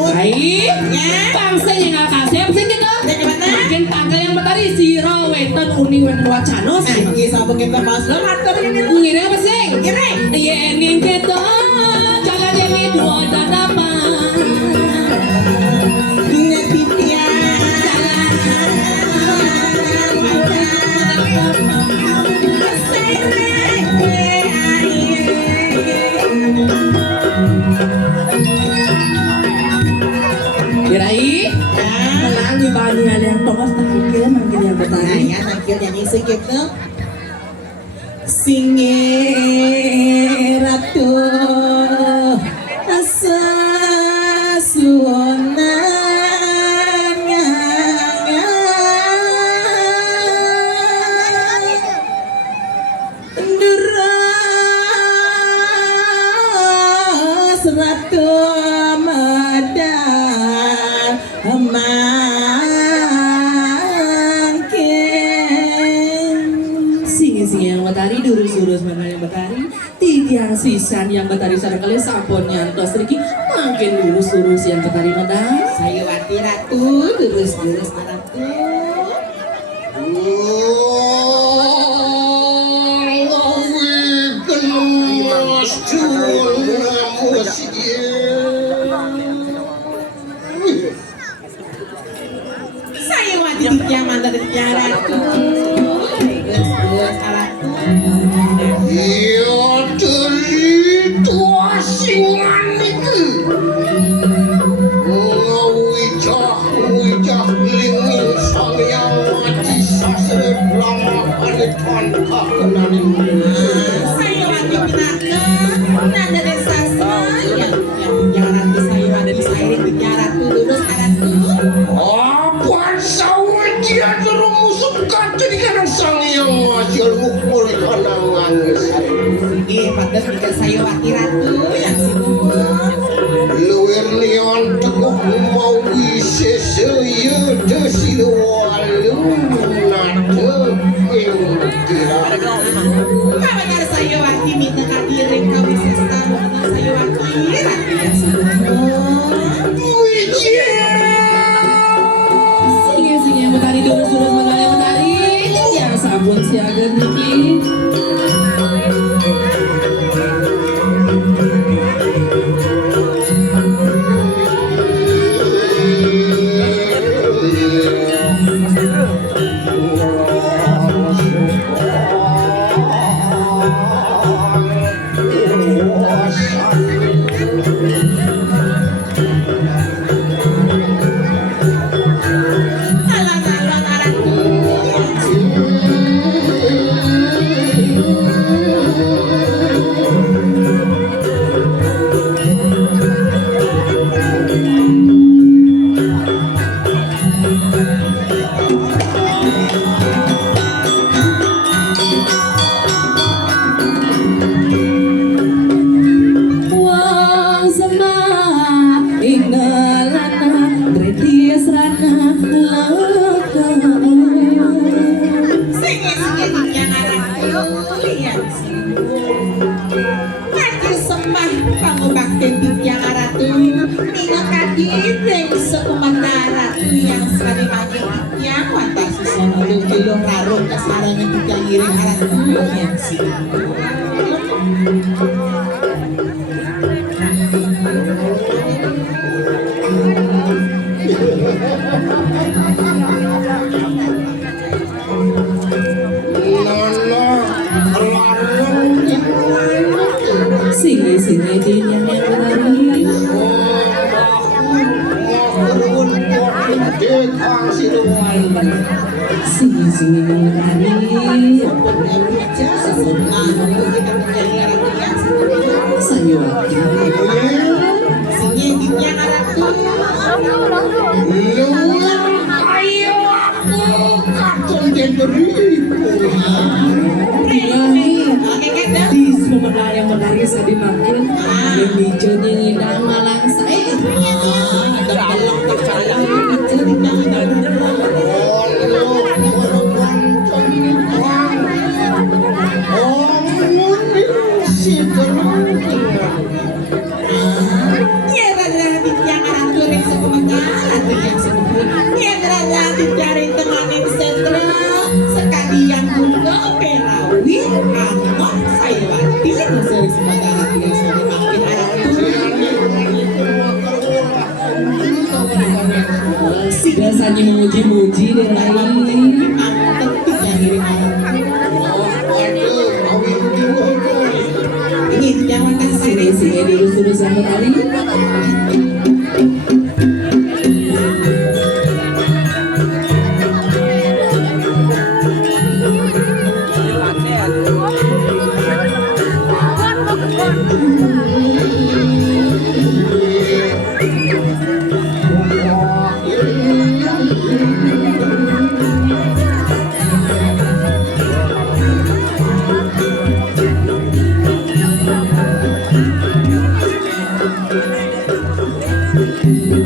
Baik. ya Bangsa yang nggak kasih apa sih kita? dari mana Makin tanggal yang betari siro weton uni weton wacano sih. ini sabuk kita pas lo matur ini lo Ngiri apa sih? kira Iya ning kita jangan jadi dua dan apa. ini titian Kirai melang di bani ada yang tongos tarik manggil yang betari. ya nakil nyanyi sedikit tuh singe ratu asa ratu madan mangkin Singi-singi yang betari durus-durus mana yang betari tiang sisan yang betari sareng kali sampun nyantos riki makin durus-durus yang betari medang. Sayawati ratu lurus-lurus ratu Sayawati dikiaman dari ratu lurus-lurus ratu Sayawati pinaka nada desa sayang yang ratu Sayawati sayang ratu lurus ratu Apaan sawah dia termusuk kaca di kanan sang yang masih mukul kanangan Sige, pada jika Sayawati ratu yang sibuk luar neon teguh mau isi saya desilualu nada yang tidak Kawan Sayawati minta kadiring kau sesta mengenal Sayawati ratu yang sibuk Singi-singi yang betari durus-durus mana yang betari yang sampun siaga niki. Alang-alang ratu Wang sama ingalana tretis rana laka. Singi-singi yang ratu yang sibuk Maju sembah pangubakti yang ratu Mina kadiring sekumanda ratu yang sekali maju yang wantas susun ulu kilung rarung kesarangan yang iring ratu yang sibuk Dekang siluman. Sini matahari. Sayuwati. Luar kayu aku katon denderi. Di semua yang menarik saya dimakan. Demi jodoh ngidang malang saya. Biasanya memuji-muji deh sini dulu suruh sama tadi.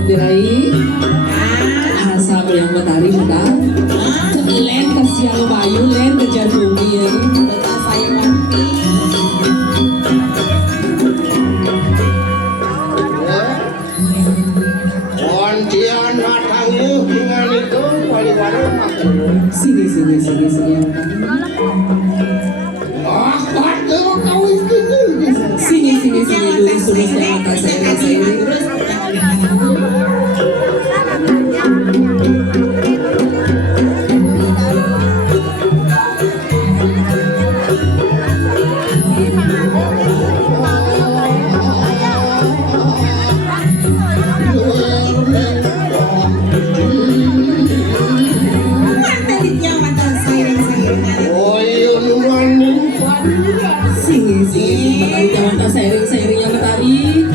Dirai asal yang matahari muda len ke siang bayu len kejar bumi ya Ontian matangnya dengan itu balik-balik sini sini dulu suruh saya makan saya sini jangan sairing yang matahari.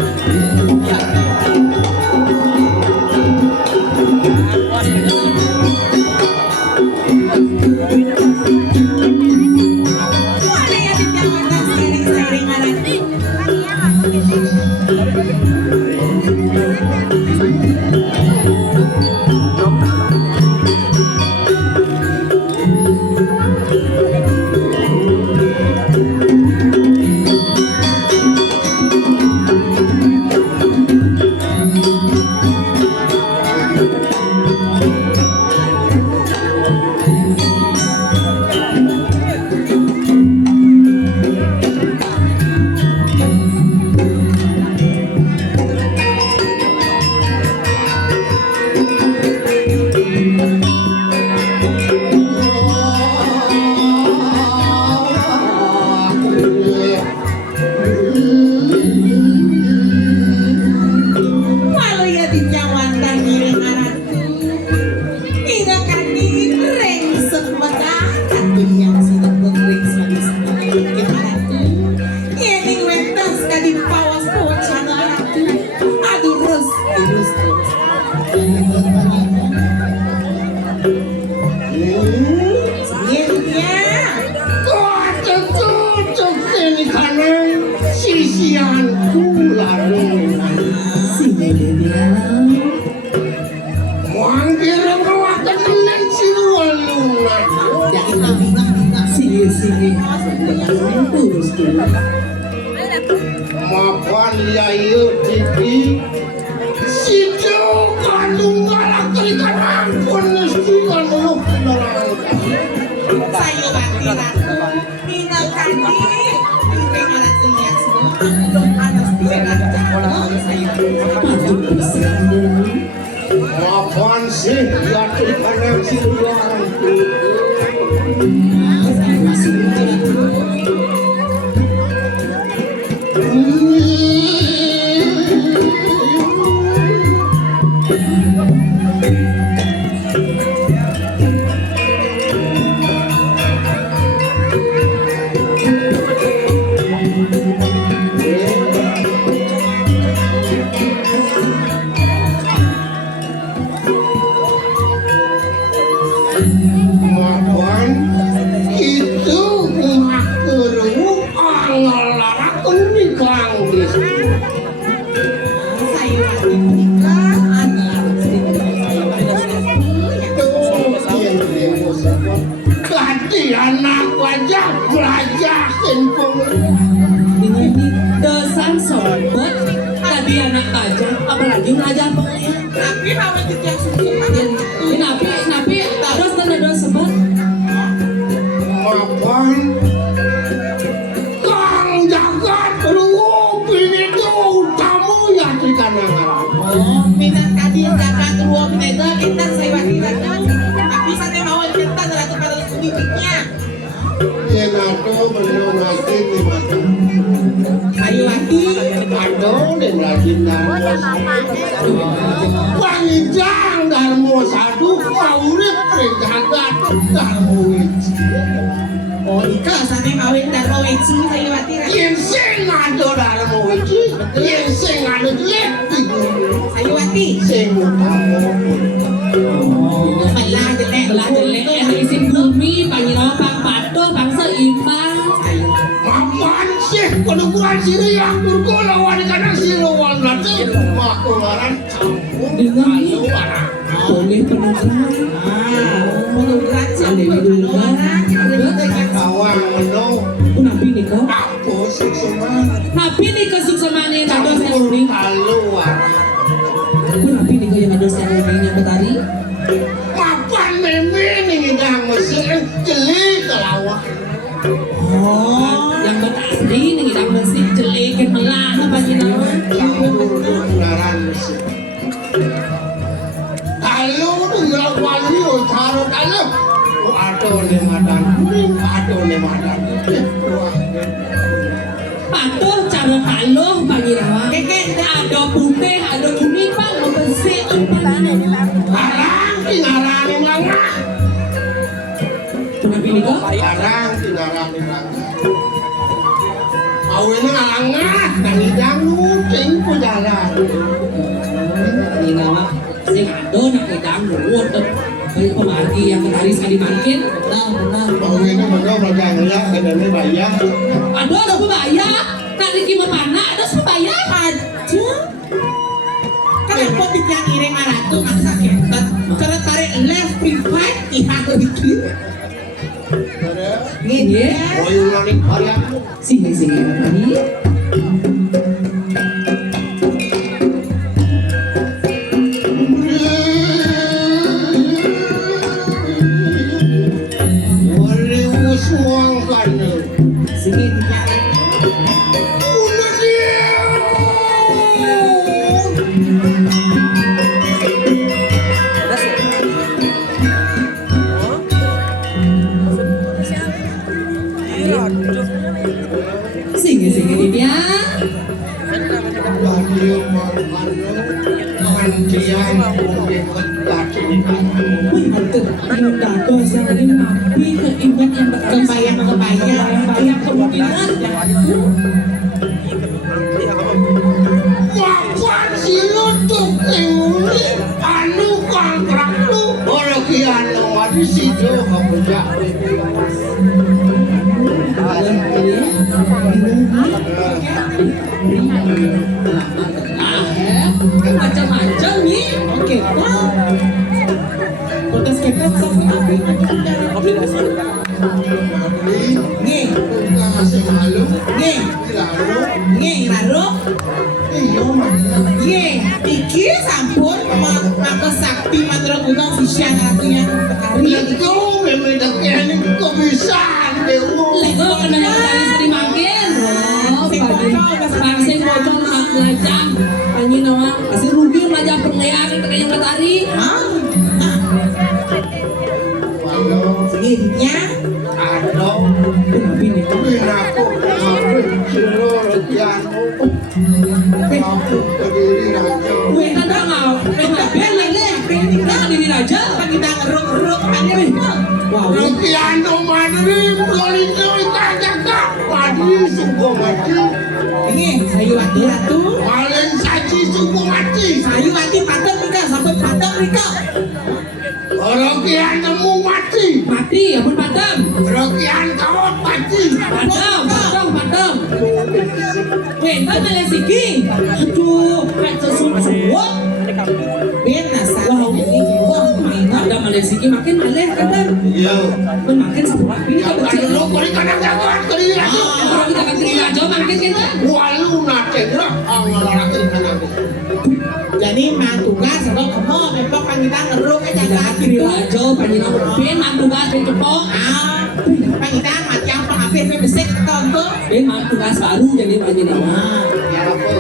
Mapan ya yuk tiki si jauh kandung galak terikan ampun mesti kan lu penerang Saya bati ratu minakani ini anak siang semua anak siang saya mapan sih ya terikan si orang Makan itu ngakeru angelarakeun nikah geus. Sayuwati nikah adalah Ganti anak wajah belajar Dengan dosan sobat tadi anak aja apalagi ngajak penglihat. tapi mau yang suci makan Napi terus tanda dosa sebut makan kang jagat rupi itu tamu ya di kanan. oh minat kadi zakat ruang itu kita sayuwati datang tapi sana mau kita ratu pada sedikitnya Ya nato belum lagi di mata. sayuwati Aduh, di lagi darmo. Panjang darmo satu maurip jagat darmo itu. oh ika sana mau dan mau itu sayuwati Yang sing ada darmo itu, yang sing ada jelek itu. sayuwati Sing utama. belah jelek belah jelek yang isin bumi panyiro pang patuh pang seimbang. Mapan sih, penukuran siri yang bergolawan karena siluan berarti makularan campur Dengan lalu arah. boleh penukaran. menurut Ada di rumah. Kawan menung Nabi nih kok. aku semua Nabi nih ke suksemane kados yang campur unik. keluar. Nabi nih kok yang kados yang unik yang betari. Mapan meme nih dah mesin jeli kelawak. oh Yang betari nih yang masih jelek melah apa jinawa. Campur keluaran mesin. Kalau tinggal wali taruh kalau aduh nih madan kuning, aduh nih madan kuning. Patuh cara taluh panyirawa. Ada putih, ada kuning pak, membesi umpan. Barang tinggalan di mana? Nabi nih kok. Barang tinggalan di mana? Awalnya ngalangat, dan hidang nuting ku jalan. Ini nama sing ado nak idang nuwun tuh. Kayak pemargi yang ketaris kali makin. Benar. Awalnya bener belajar ngeliat, dan ini bayar. Aduh, ada pembaya. Tadi gimana mana? Ada pembaya. aja kenapa tidak iring aratu maksa kentet karena tarik left privat iya begitu Ini Boyong nanik hari aku. sini tadi. Warius muangkan. sini tidak Udah dia. Sini dia. Radio Mandian mungkin laki-laki. Wih, mantep. Ini dados yang ini nabi keingat yang kebayang bayang kemungkinan. Mapan silutuk nguli anu kontrak lu. Orang kian wadi sijo kabujak. Macam-macam nih. oke putus kita sampai api nih Bukan masih malu. nih Lalu nih baru iyo mana? nih iki sampun maka sakti mantra gunung sisya ratunya hari Itu memang ini kebiasaan dewa. Lego kena yang tadi sering makin. Oh, pagi bocor nak ngajak. Anjing nama kasih rugi ngajak penglihat kita yang betari. Walau segininya ada Nabi nih kok. pinaku ngapin seluruh kianu. Aku berdiri raja. Kue tanda ngau. Ben lele. Kita diri raja. kita ngeruk-ngeruk ada Wow. Kianu madri mulai cerita jaga mati sungguh mati. ini sayuwati ratu Paling saji sungguh mati. sayuwati patah nikah sampai patah nikah Rokian nemu mati. Mati, ampun padam. Rokian kawat mati. Padam. Bentar malah siki. Aduh, kan sesuatu. Ben nasa ini wah mainan. Ada malah siki makin malah kan. Iya. Makin sepuluh ini Ya kan kan lu kali kadang jagoan kali aja. Kalau kita kan terima aja makin kan. Walu nate gerak ngalarakeun kana aku. Jadi mantukan sebab kamu memang kan kita ngeruk aja Jangan kan kiri aja, panjang ben mantugas ben cepok. Pak kita macam pengapir besek tonton. Ben mantugas baru jadi panjang nama. Ya apa?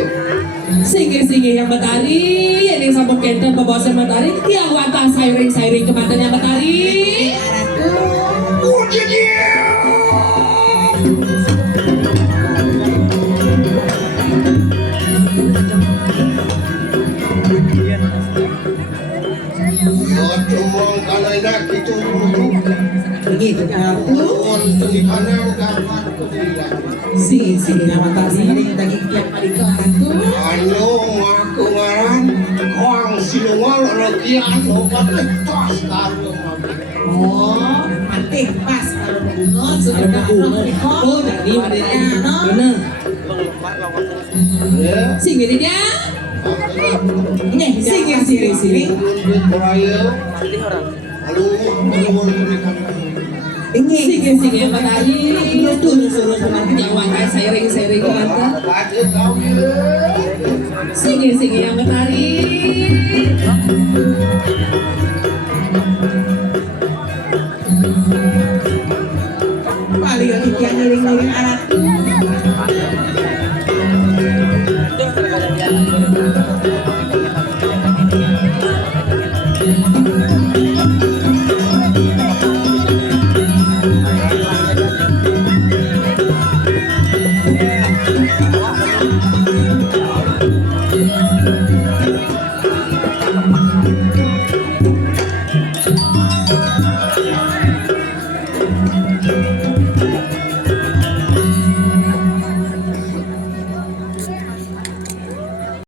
Singe yang Batari, yang sambut kenter pembawasan Batari, yang wantah sairing kemantannya Batari. Udah dia. Ya cuma kalau nak itu dulu. Begitu kan. Ulun telikanan dapat kedirian. Singe yang Batari. Sering daging tiap hari ke aku. Anu ngaku ngaran Koang sinungal rokian obat lepas karo Oh, antik pas kalau bunga sudah Ada bunga. Oh, jadi benar. ya Singe dia. Ini sini. Ulun beraya Lalu ulun berikan Ini Singe yang Batari, suruh kemantan yang wantah sairing kemantan. Tadi kau ya Singe yang Batari.